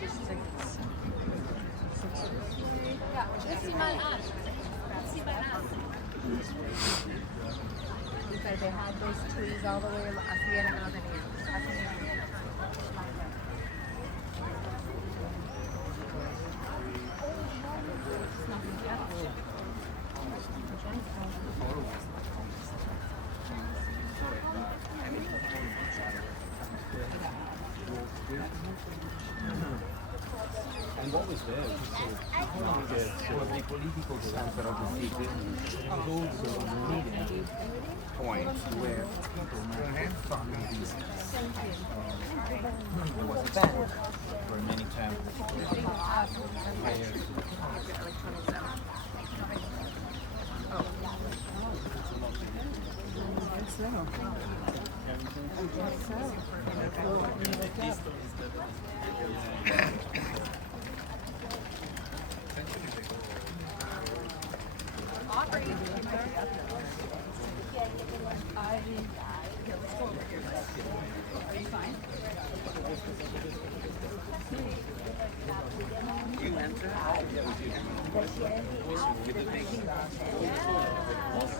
Because they had those trees all the way así era que lo tenían. Así mismo. And what was there was sort of the political center of the city. It was also a meeting point where people met family business. There was a bank where many temples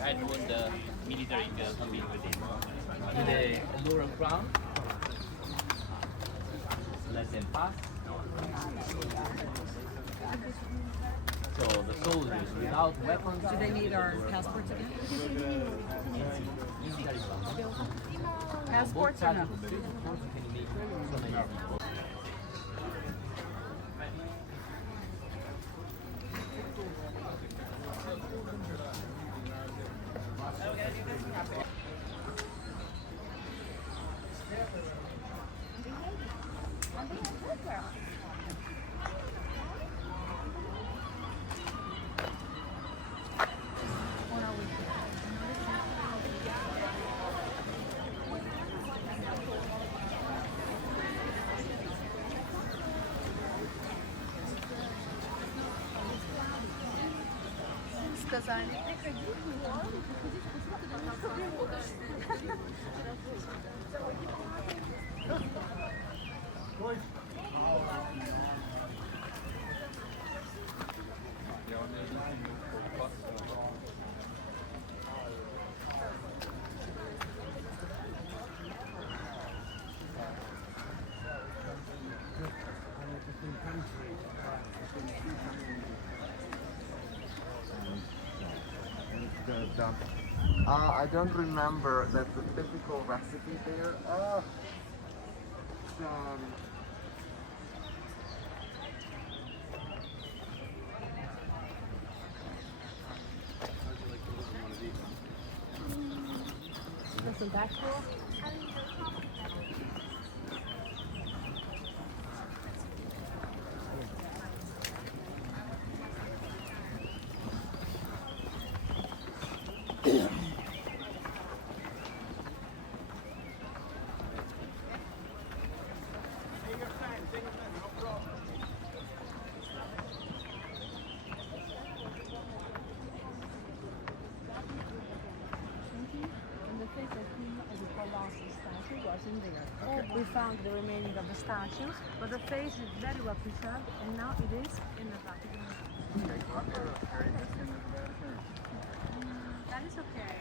I want the military girl coming with it. with a laurel crown. Let them pass. So the soldiers without weapons. Do they need our passports again? Passports or no? Сказали. I don't remember that the typical recipe there. Isn't that cool? We found the remaining of the statues, but the face is very well preserved, and now it is in the Vatican. That is okay.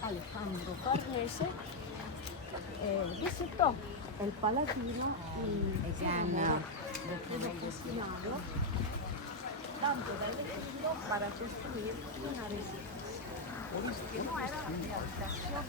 Alejandro Farnese visitó el Palatino destinado tanto del Egipto para construir una residencia que no era de habitación.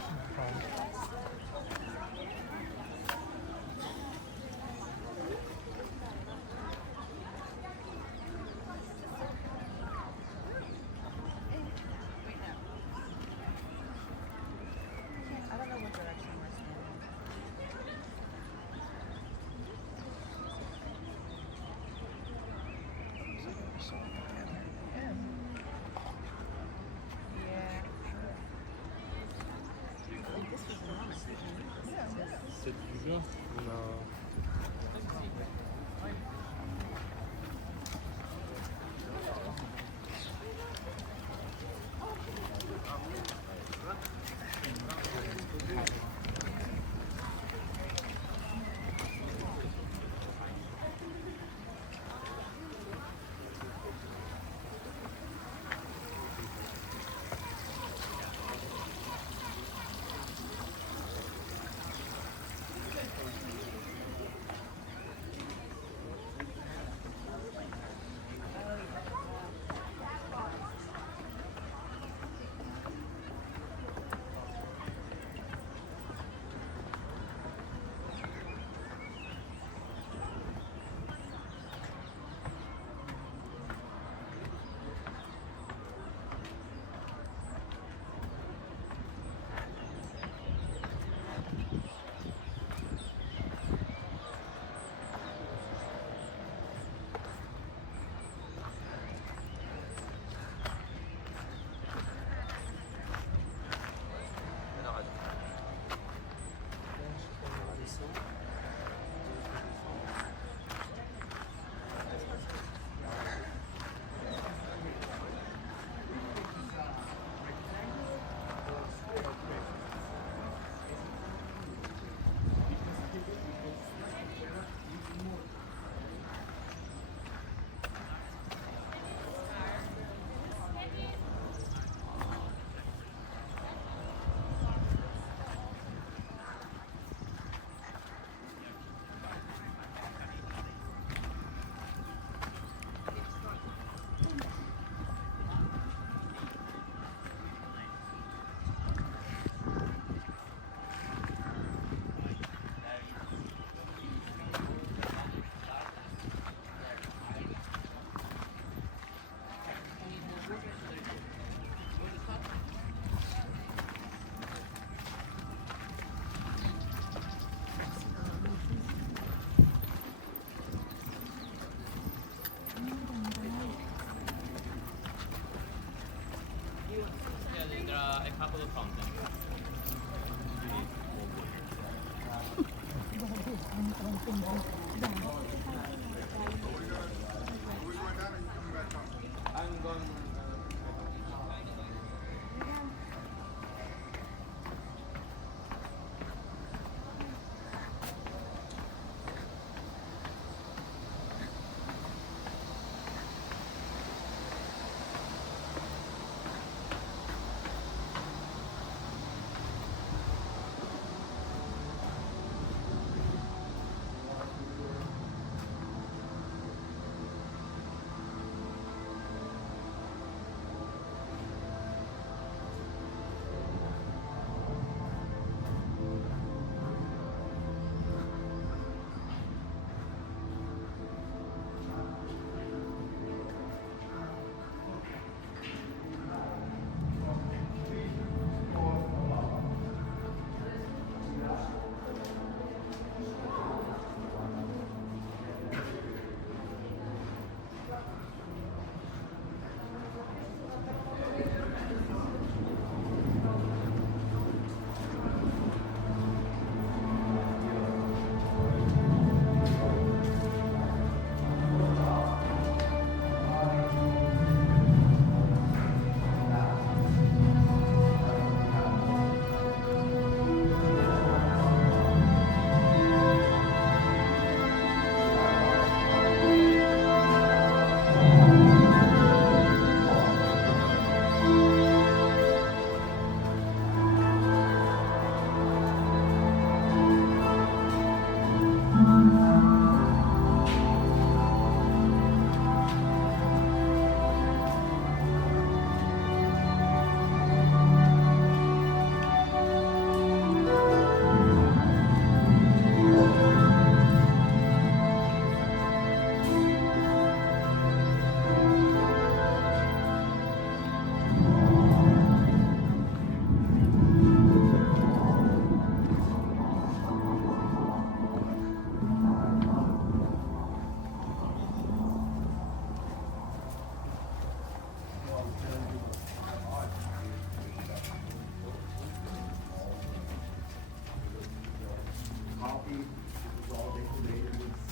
I don't know what direction we're standing. Yeah. This was the one. C'est toujours Yeah, there are a couple of fountains.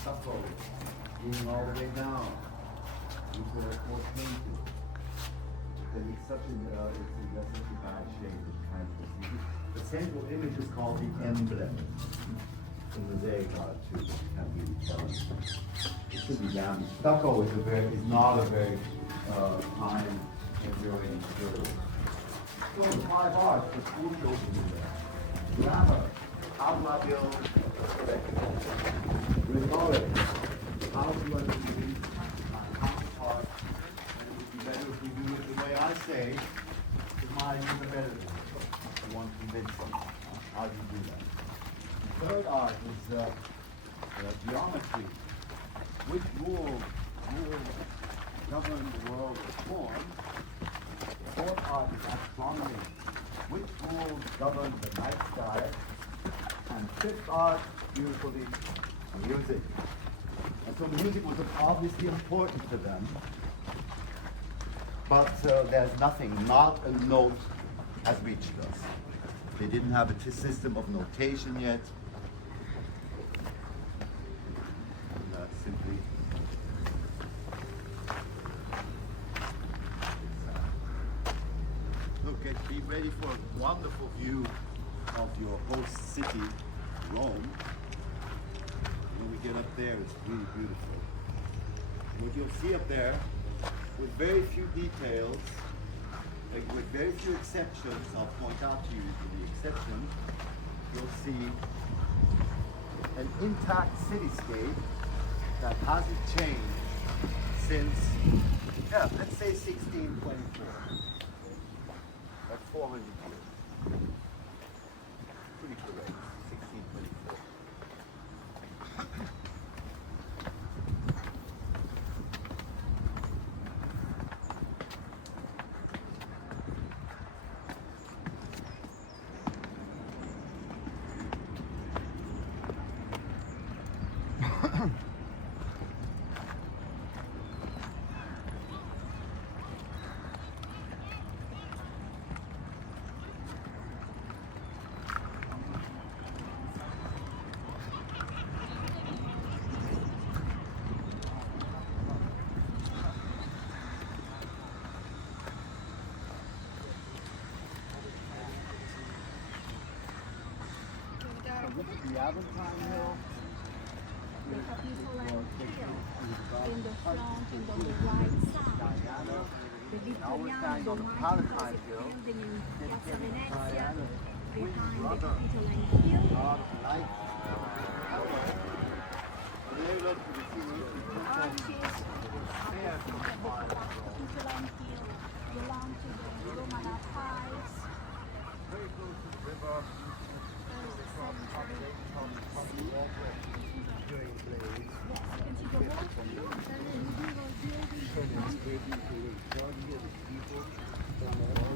Stucco, going all the way down into the fourth painting. Because it's such a bad shape. The central image is called the emblem. The mosaic art too, can't really tell. It should be damaged. Stucco is not a very time enduring material. So the five arts, the school children in there. Grammar, habla bil, rhetoric, how to understand counterpart, and it would be better if we do it the way I say, because my ideas are better than yours. You want to convince them. How do you do that? The third art is geometry. Which rule govern the world of form? The fourth art is astronomy. Which rules govern the night sky? And fifth art, beautifully, music. And so music was obviously important to them. But there's nothing, not a note has reached us. They didn't have a system of notation yet. And simply look, be ready for a wonderful view of your host city, Rome. When we get up there, it's really beautiful. What you'll see up there, with very few details, with very few exceptions, I'll point out to you the exceptions, you'll see an intact cityscape that hasn't changed since, let's say 1624. That's 400 years. Pretty correct, 1624. The Aventine Hill. The Capitoline Hill in the front and on the right side. Diana. The Now we're Vittoriano standing on the Martin Palatine Joseph Hill. building in Piazza Venezia, Diana. behind the Brother. Capitoline Hill. God of light. Are they able to receive Arches of the Capitoline Hill belong to the Roman Empires. very close to the river? During Blaze. Yes, you can see the wall here, and the medieval building.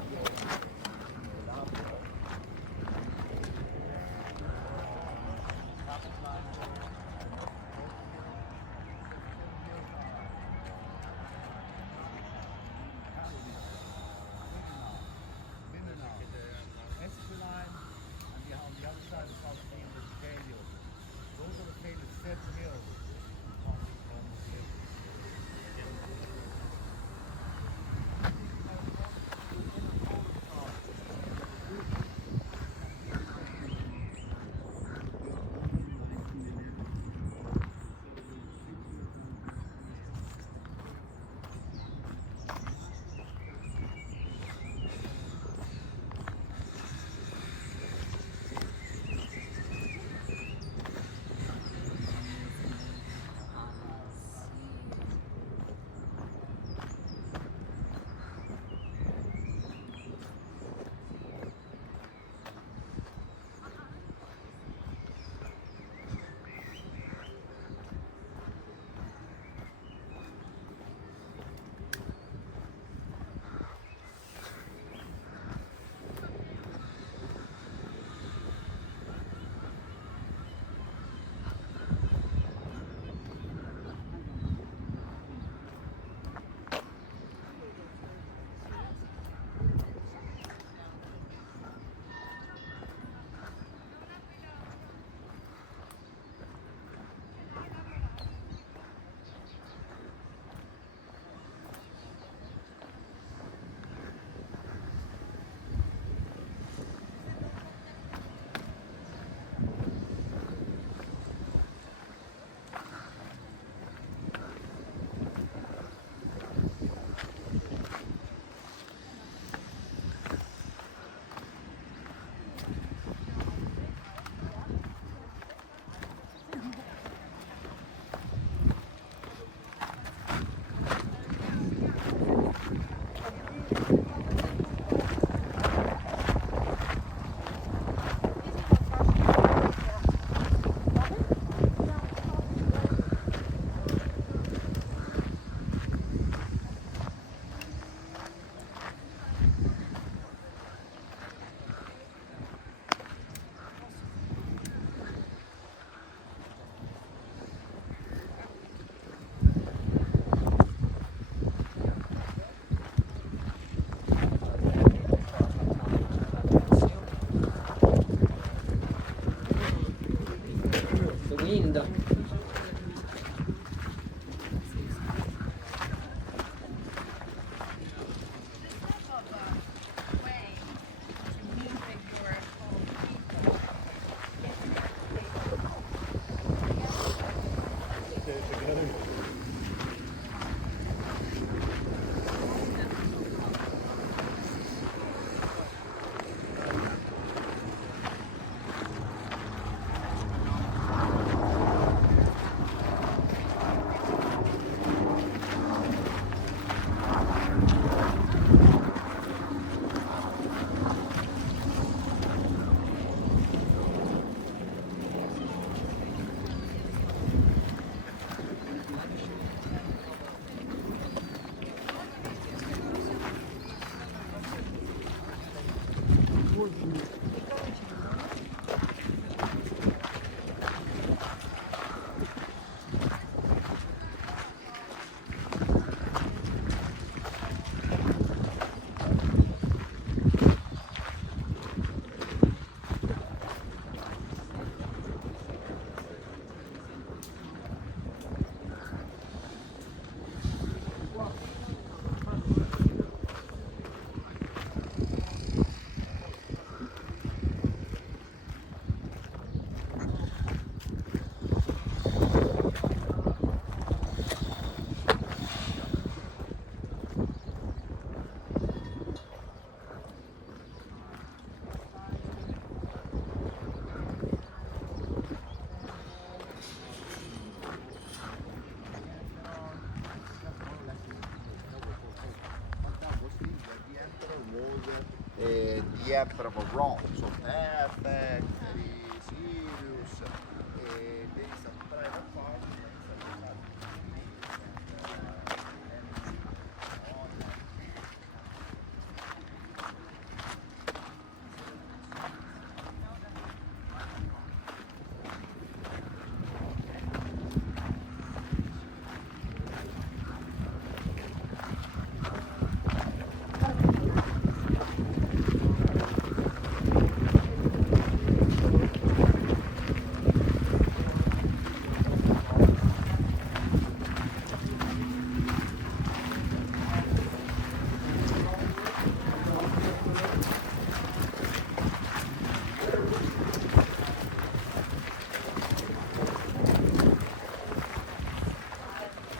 The emperor of Rome, so perfect, Sirius, there is a private part.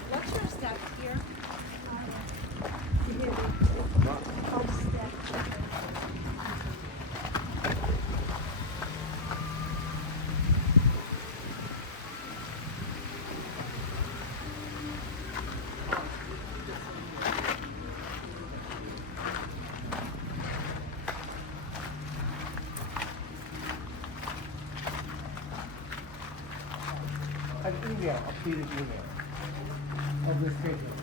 What's your step here? How step? An email, updated email of the schedule.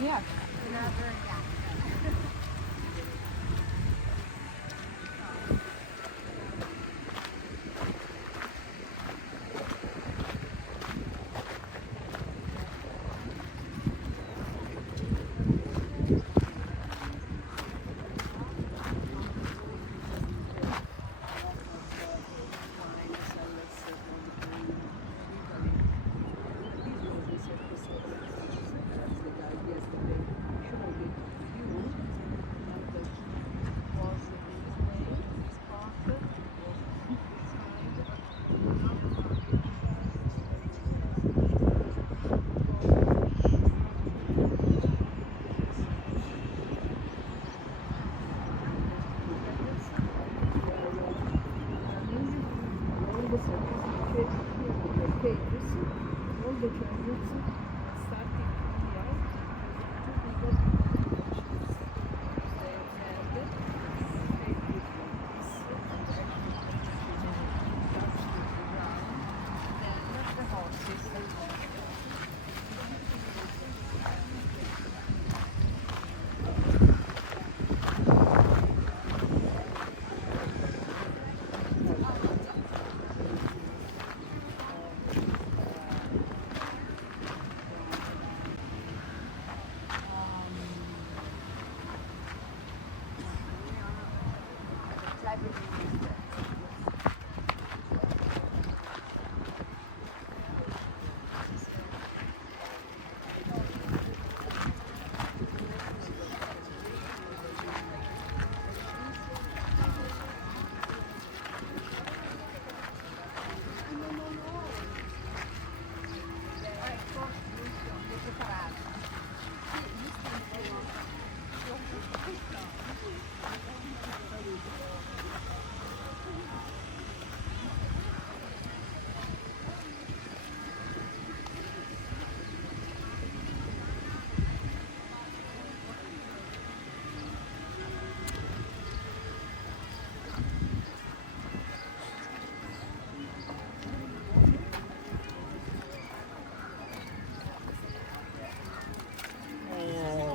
Yeah.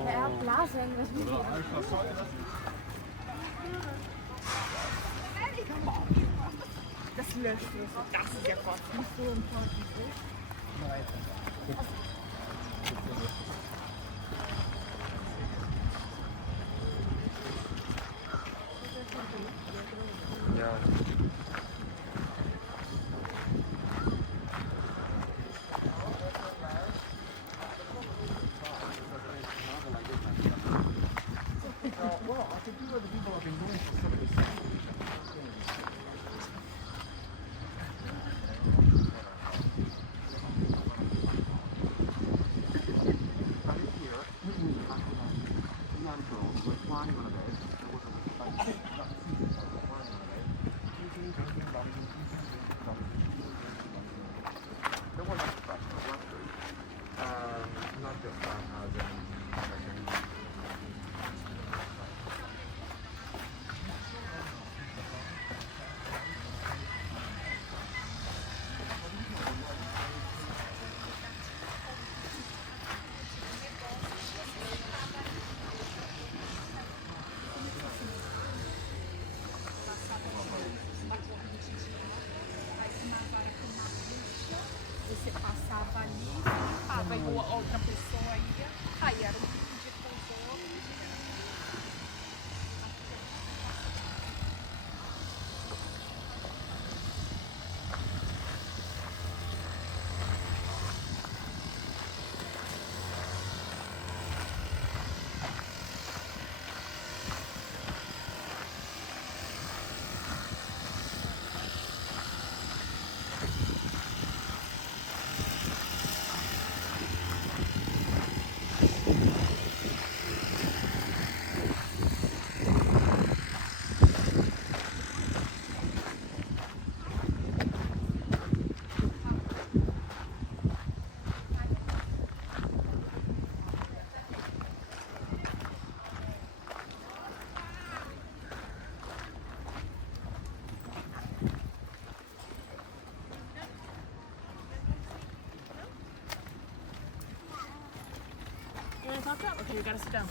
Ja, blazen. Das löscht es. Das ist ja Gott nicht so important. Well, I think these are the people I've been going for some of this Not just farmhousing, Você passava ali, limpava, e outra pessoa ia, aí era um grupo de consolo. You want to talk about? Okay, you gotta sit down.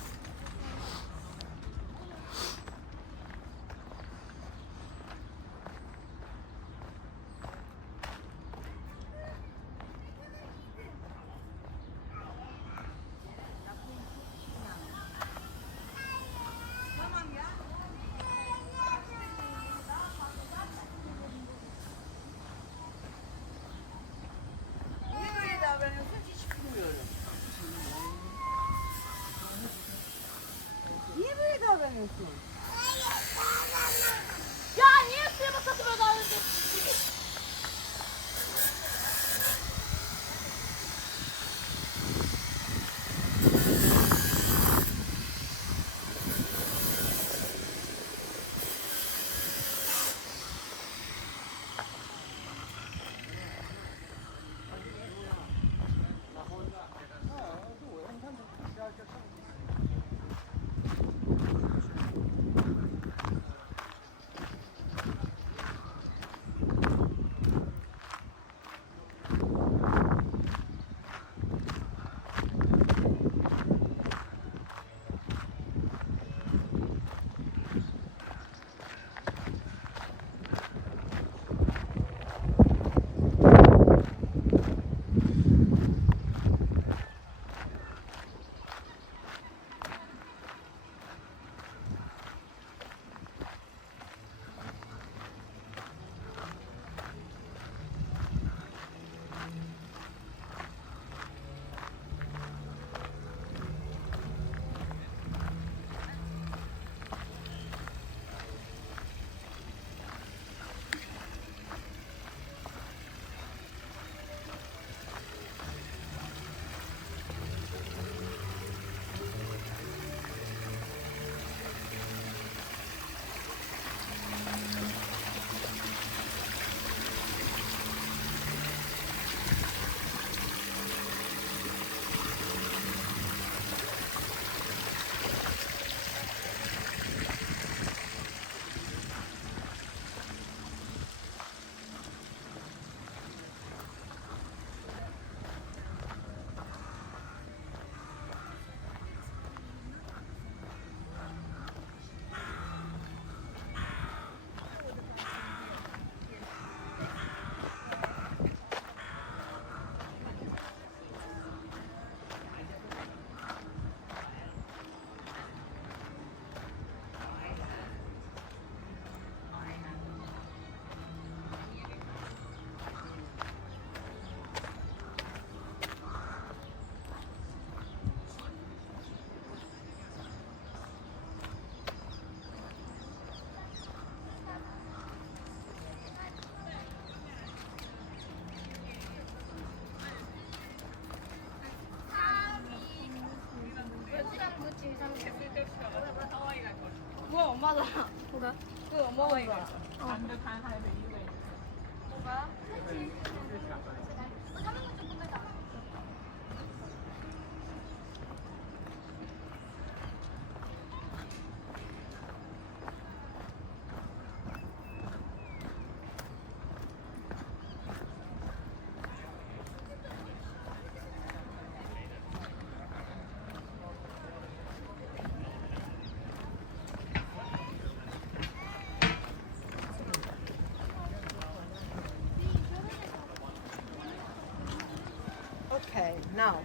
Okay, now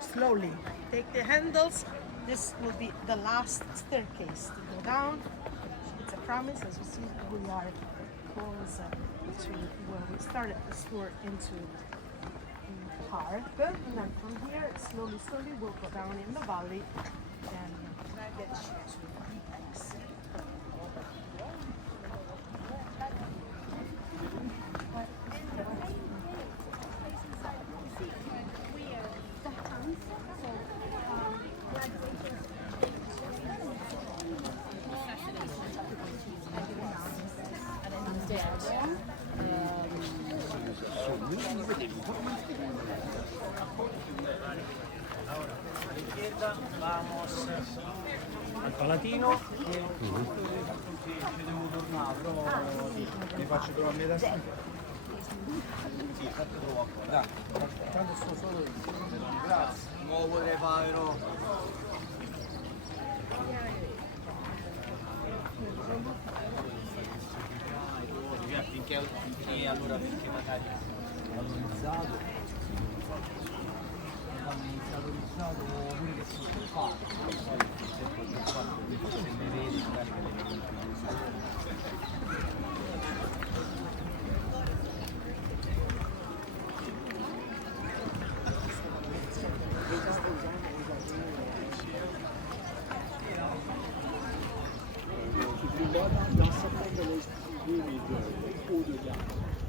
slowly take the handles. This will be the last staircase to go down. It's a promise. As you see, we are close to where we started this tour into the park. And then from here, slowly, we'll go down in the valley and get you to the exit. Vamos al Palatino e ci devo tornare, però mi faccio trovare a metà strada. Sì, infatti trovo ancora. Dai, tanto sto solo io. Grazie. Mo potrei fare però. Finché allora perché magari valorizzato pure che si può fare, poi il fatto di se ne vedi magari Dans certains de les vieux, mais de haut de gamme.